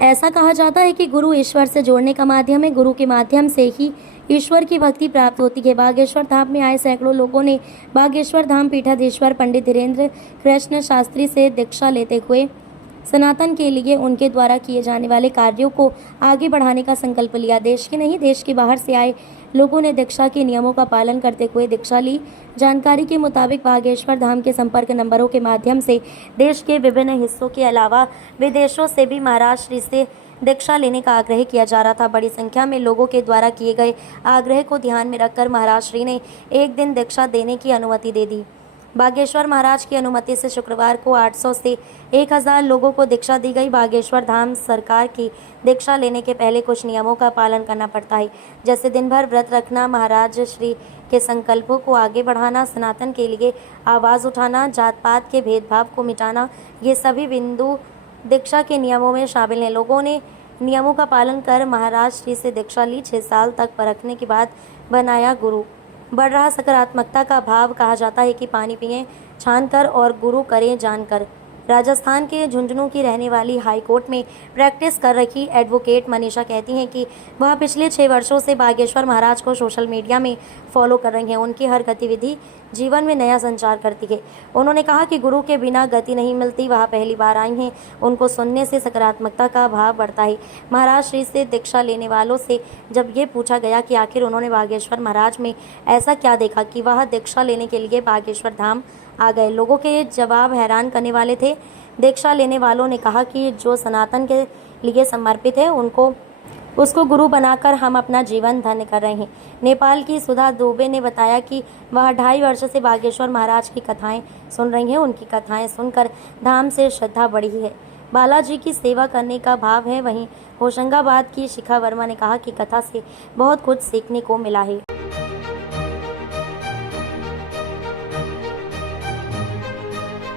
ऐसा कहा जाता है कि गुरु ईश्वर से जोड़ने का माध्यम है। गुरु के माध्यम से ही ईश्वर की भक्ति प्राप्त होती है। बागेश्वर धाम में आए सैकड़ों लोगों ने बागेश्वर धाम पीठाधीश्वर पंडित धीरेन्द्र कृष्ण शास्त्री से दीक्षा लेते हुए सनातन के लिए उनके द्वारा किए जाने वाले कार्यों को आगे बढ़ाने का संकल्प लिया। देश के नहीं, देश के बाहर से आए लोगों ने दीक्षा के नियमों का पालन करते हुए दीक्षा ली। जानकारी के मुताबिक बागेश्वर धाम के संपर्क नंबरों के माध्यम से देश के विभिन्न हिस्सों के अलावा विदेशों से भी महाराज श्री से दीक्षा लेने का आग्रह किया जा रहा था। बड़ी संख्या में लोगों के द्वारा किए गए आग्रह को ध्यान में रखकर महाराज श्री ने एक दिन दीक्षा देने की अनुमति दे दी। बागेश्वर महाराज की अनुमति से शुक्रवार को 800 से 1000 लोगों को दीक्षा दी गई। बागेश्वर धाम सरकार की दीक्षा लेने के पहले कुछ नियमों का पालन करना पड़ता है, जैसे दिन भर व्रत रखना, महाराज श्री के संकल्पों को आगे बढ़ाना, सनातन के लिए आवाज़ उठाना, जात पात के भेदभाव को मिटाना। ये सभी बिंदु दीक्षा के नियमों में शामिल हैं। लोगों ने नियमों का पालन कर महाराज श्री से दीक्षा ली। 6 साल तक परखने के बाद बनाया गुरु। बढ़ रहा सकारात्मकता का भाव। कहा जाता है कि पानी पिएं छानकर और गुरु करें जानकर। राजस्थान के झुंझुनू की रहने वाली हाईकोर्ट में प्रैक्टिस कर रही एडवोकेट मनीषा कहती हैं कि वह पिछले 6 वर्षों से बागेश्वर महाराज को सोशल मीडिया में फॉलो कर रही हैं। उनकी हर गतिविधि जीवन में नया संचार करती है। उन्होंने कहा कि गुरु के बिना गति नहीं मिलती। वह पहली बार आई हैं, उनको सुनने से सकारात्मकता का भाव बढ़ता है। महाराज श्री से दीक्षा लेने वालों से जब ये पूछा गया कि आखिर उन्होंने बागेश्वर महाराज में ऐसा क्या देखा कि वह दीक्षा लेने के लिए बागेश्वर धाम आ गए, लोगों के ये जवाब हैरान करने वाले थे। दीक्षा लेने वालों ने कहा कि जो सनातन के लिए समर्पित है उसको गुरु बनाकर हम अपना जीवन धन्य कर रहे हैं। नेपाल की सुधा दुबे ने बताया कि वह 2.5 वर्ष से बागेश्वर महाराज की कथाएं सुन रही हैं। उनकी कथाएं सुनकर धाम से श्रद्धा बढ़ी है, बालाजी की सेवा करने का भाव है। वहीं होशंगाबाद की शिखा वर्मा ने कहा कि कथा से बहुत कुछ सीखने को मिला है।